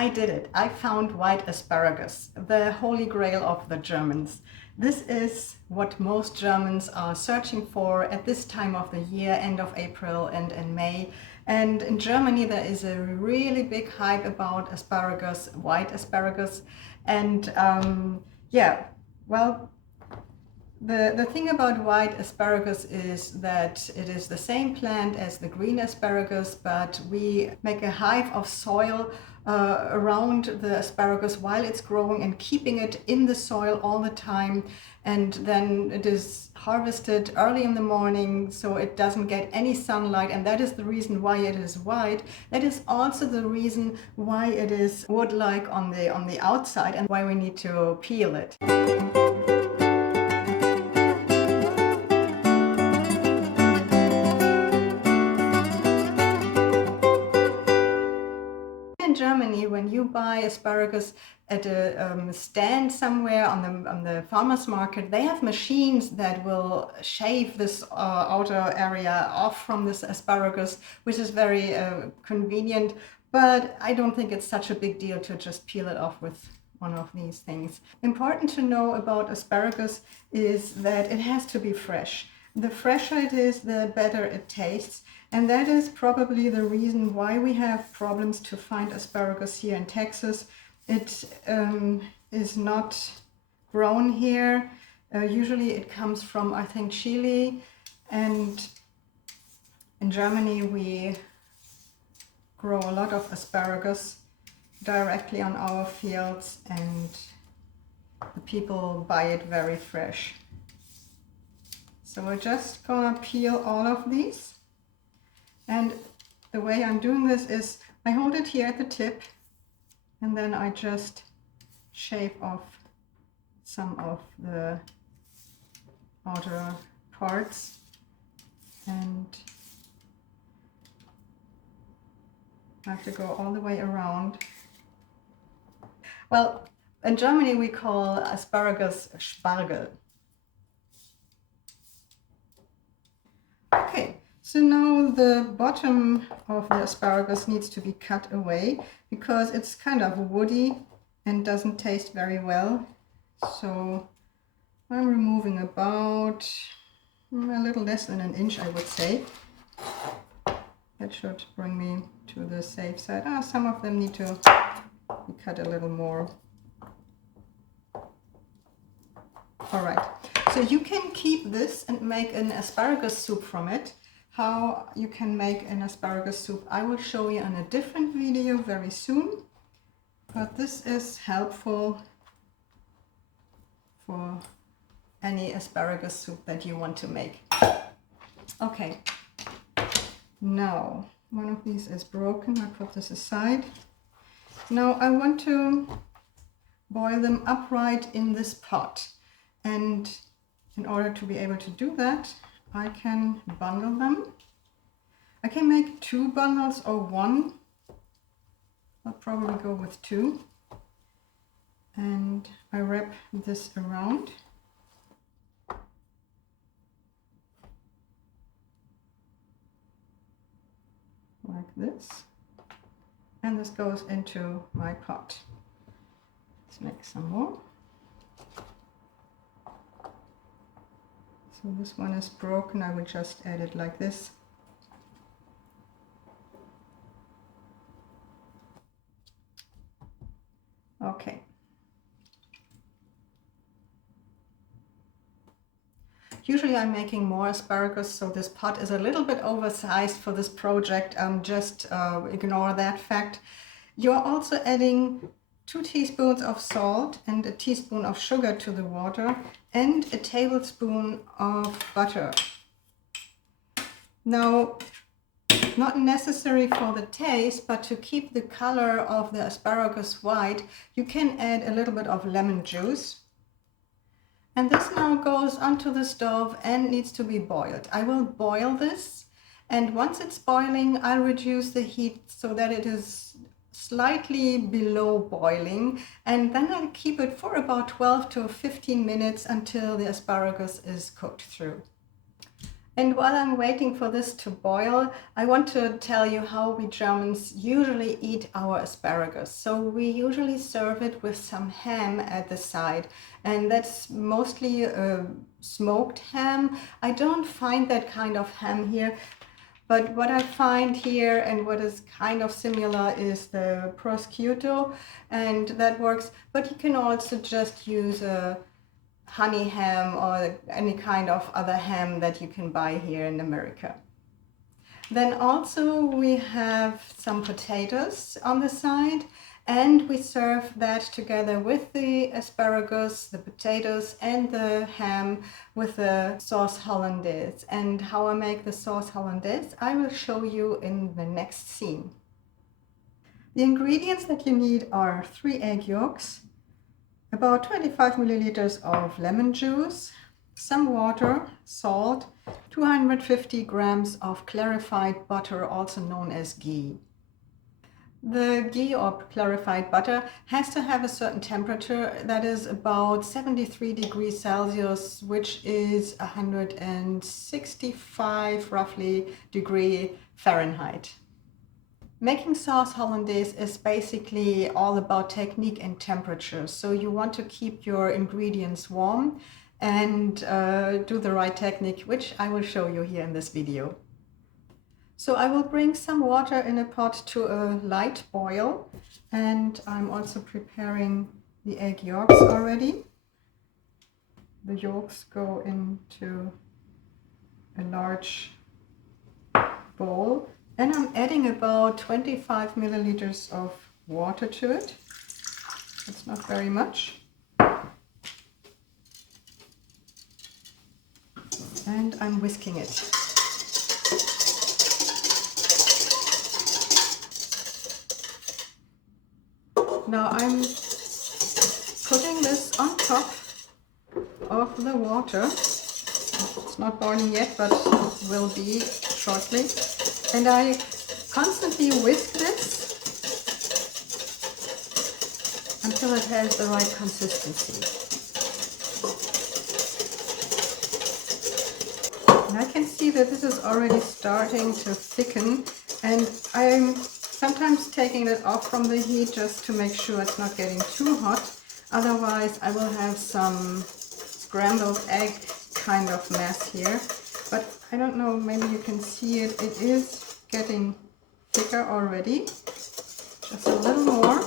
I did it. I found white asparagus, the holy grail of the Germans. This is what most Germans are searching for at this time of the year, end of April and in May. And in Germany, there is a really big hype about asparagus, white asparagus. And yeah, well, the thing about white asparagus is that it is the same plant as the green asparagus, but we make a hive of soil around the asparagus while it's growing and keeping it in the soil all the time. And then it is harvested early in the morning so it doesn't get any sunlight, and that is the reason why it is white. That is also the reason why it is wood-like on the outside and why we need to peel it. In Germany, when you buy asparagus at a stand somewhere on the farmer's market, they have machines that will shave this outer area off from this asparagus, which is very convenient, but I don't think it's such a big deal to just peel it off with one of these things. Important to know about asparagus is that it has to be fresh. The fresher it is, the better it tastes. And that is probably the reason why we have problems to find asparagus here in Texas. It is not grown here. Usually it comes from, I think, Chile. And in Germany we grow a lot of asparagus directly on our fields, and the people buy it very fresh. So we're just gonna peel all of these. And the way I'm doing this is I hold it here at the tip, and then I just shave off some of the outer parts, and I have to go all the way around. Well, in Germany we call asparagus Spargel. Okay. So now the bottom of the asparagus needs to be cut away because it's kind of woody and doesn't taste very well. So I'm removing about a little less than an inch, I would say. That should bring me to the safe side. Some of them need to be cut a little more. All right, so you can keep this and make an asparagus soup from it. How you can make an asparagus soup I will show you in a different video very soon, but this is helpful for any asparagus soup that you want to make. Okay, now one of these is broken. I put this aside. Now I want to boil them upright in this pot, and in order to be able to do that, I can bundle them. I can make 2 bundles or 1. I'll probably go with 2. And I wrap this around. Like this. And this goes into my pot. Let's make some more. So this one is broken, I would just add it like this. Okay. Usually I'm making more asparagus, so this pot is a little bit oversized for this project. Just ignore that fact. You're also adding 2 teaspoons of salt and a teaspoon of sugar to the water and a tablespoon of butter. Now, not necessary for the taste, but to keep the color of the asparagus white, you can add a little bit of lemon juice. And this now goes onto the stove and needs to be boiled. I will boil this, and once it's boiling, I'll reduce the heat so that it is slightly below boiling, and then I'll keep it for about 12 to 15 minutes until the asparagus is cooked through. And while I'm waiting for this to boil, I want to tell you how we Germans usually eat our asparagus. So we usually serve it with some ham at the side, and that's mostly smoked ham. I don't find that kind of ham here, but what I find here and what is kind of similar is the prosciutto, and that works. But you can also just use a honey ham or any kind of other ham that you can buy here in America. Then also we have some potatoes on the side, and we serve that together with the asparagus, the potatoes and the ham with the sauce hollandaise. And how I make the sauce hollandaise I will show you in the next scene. The ingredients that you need are 3 egg yolks, about 25 milliliters of lemon juice, some water, salt, 250 grams of clarified butter, also known as ghee. The ghee or clarified butter has to have a certain temperature, that is about 73 degrees Celsius, which is 165 roughly degree Fahrenheit. Making sauce hollandaise is basically all about technique and temperature. So you want to keep your ingredients warm and do the right technique, which I will show you here in this video. So I will bring some water in a pot to a light boil, and I'm also preparing the egg yolks already. The yolks go into a large bowl. And I'm adding about 25 milliliters of water to it. It's not very much. And I'm whisking it. Now I'm putting this on top of the water. It's not boiling yet, but will be shortly. And I constantly whisk this until it has the right consistency. And I can see that this is already starting to thicken, and I'm sometimes taking it off from the heat just to make sure it's not getting too hot. Otherwise I will have some scrambled egg kind of mess here. But I don't know, maybe you can see it. It is getting thicker already. Just a little more.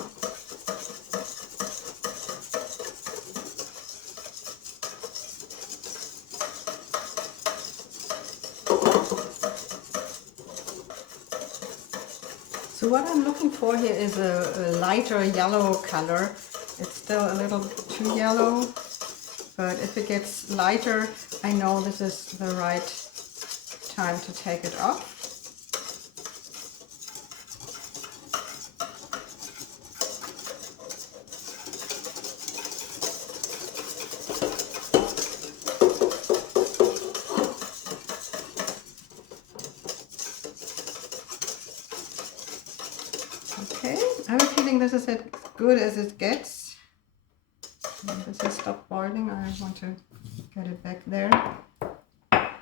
So what I'm looking for here is a lighter yellow color. It's still a little too yellow, but if it gets lighter, I know this is the right time to take it off. Okay, I have a feeling this is as good as it gets. And this has stopped boiling. I want to get it back there.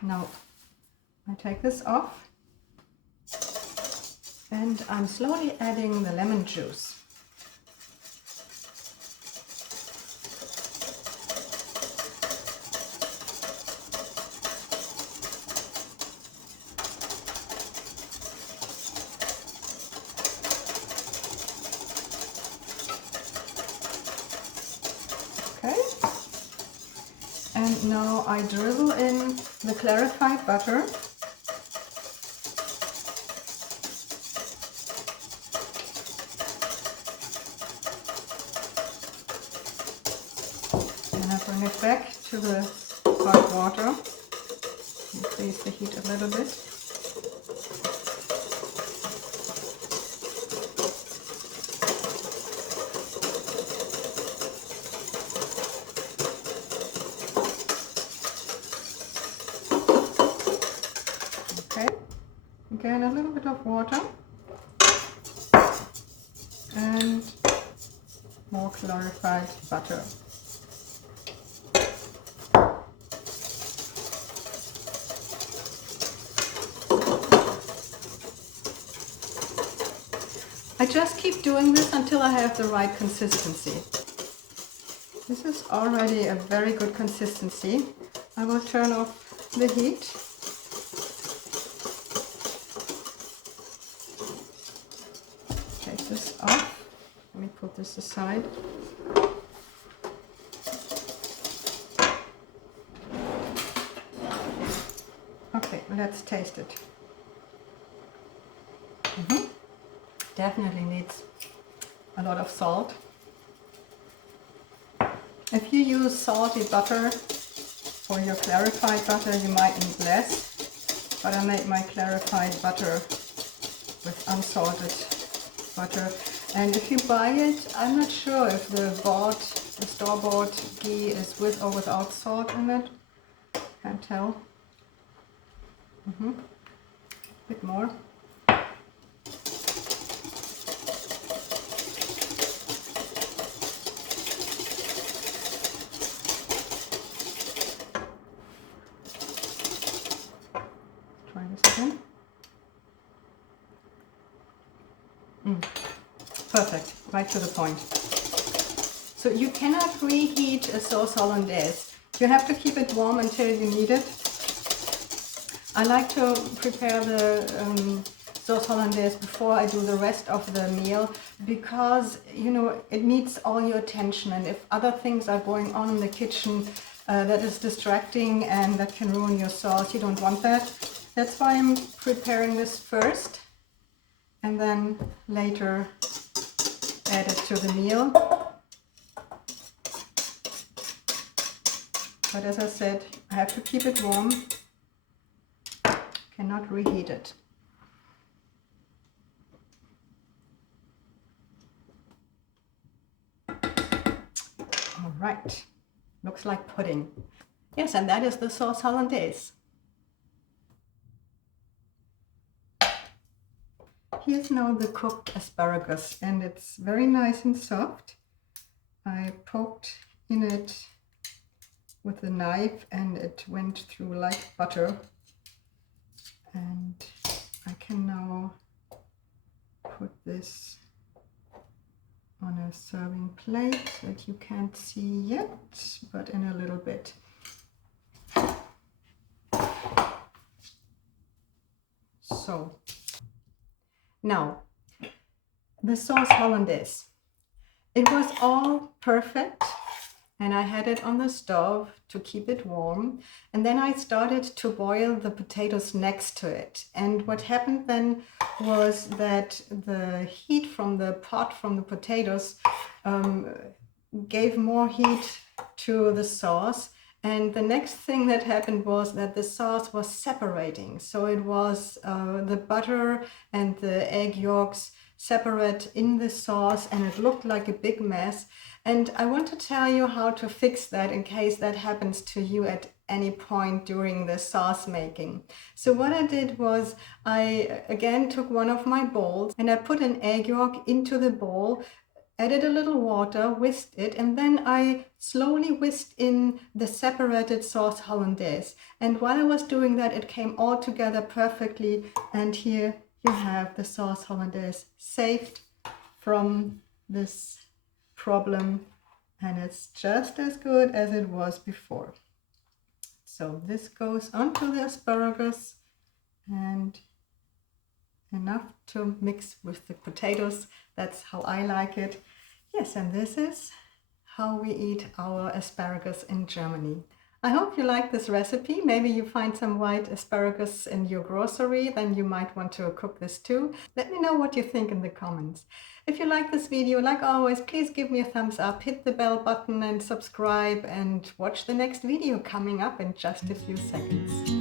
Now I take this off, and I'm slowly adding the lemon juice. Okay, and now I drizzle in the clarified butter. And I bring it back to the hot water. Increase the heat a little bit. Again, a little bit of water and more clarified butter. I just keep doing this until I have the right consistency. This is already a very good consistency. I will turn off the heat. Take this off. Let me put this aside. Okay, let's taste it. Definitely needs a lot of salt. If you use salty butter for your clarified butter, you might need less, but I made my clarified butter with unsalted butter. And if you buy it, I'm not sure if the store-bought ghee is with or without salt in it. Can't tell. A bit more. Try this again. Perfect, right to the point. So you cannot reheat a sauce hollandaise. You have to keep it warm until you need it. I like to prepare the sauce hollandaise before I do the rest of the meal because, you know, it needs all your attention, and if other things are going on in the kitchen that is distracting and that can ruin your sauce, you don't want that. That's why I'm preparing this first and then later add it to the meal. But as I said, I have to keep it warm. Cannot reheat it. All right, looks like pudding. Yes, and that is the sauce hollandaise. Here's now the cooked asparagus, and it's very nice and soft. I poked in it with a knife and it went through like butter. And I can now put this on a serving plate that you can't see yet, but in a little bit. So, now, the sauce hollandaise. It was all perfect, and I had it on the stove to keep it warm. And then I started to boil the potatoes next to it. And what happened then was that the heat from the pot, from the potatoes, gave more heat to the sauce. And the next thing that happened was that the sauce was separating. So it was the butter and the egg yolks separate in the sauce, and it looked like a big mess. And I want to tell you how to fix that in case that happens to you at any point during the sauce making. So what I did was I again took one of my bowls and I put an egg yolk into the bowl, added a little water, whisked it, and then I slowly whisked in the separated sauce hollandaise. And while I was doing that, it came all together perfectly. And here you have the sauce hollandaise saved from this problem, and it's just as good as it was before. So this goes onto the asparagus and enough to mix with the potatoes. That's how I like it. Yes, and this is how we eat our asparagus in Germany. I hope you like this recipe. Maybe you find some white asparagus in your grocery, then you might want to cook this too. Let me know what you think in the comments. If you like this video, like always, please give me a thumbs up, hit the bell button and subscribe, and watch the next video coming up in just a few seconds.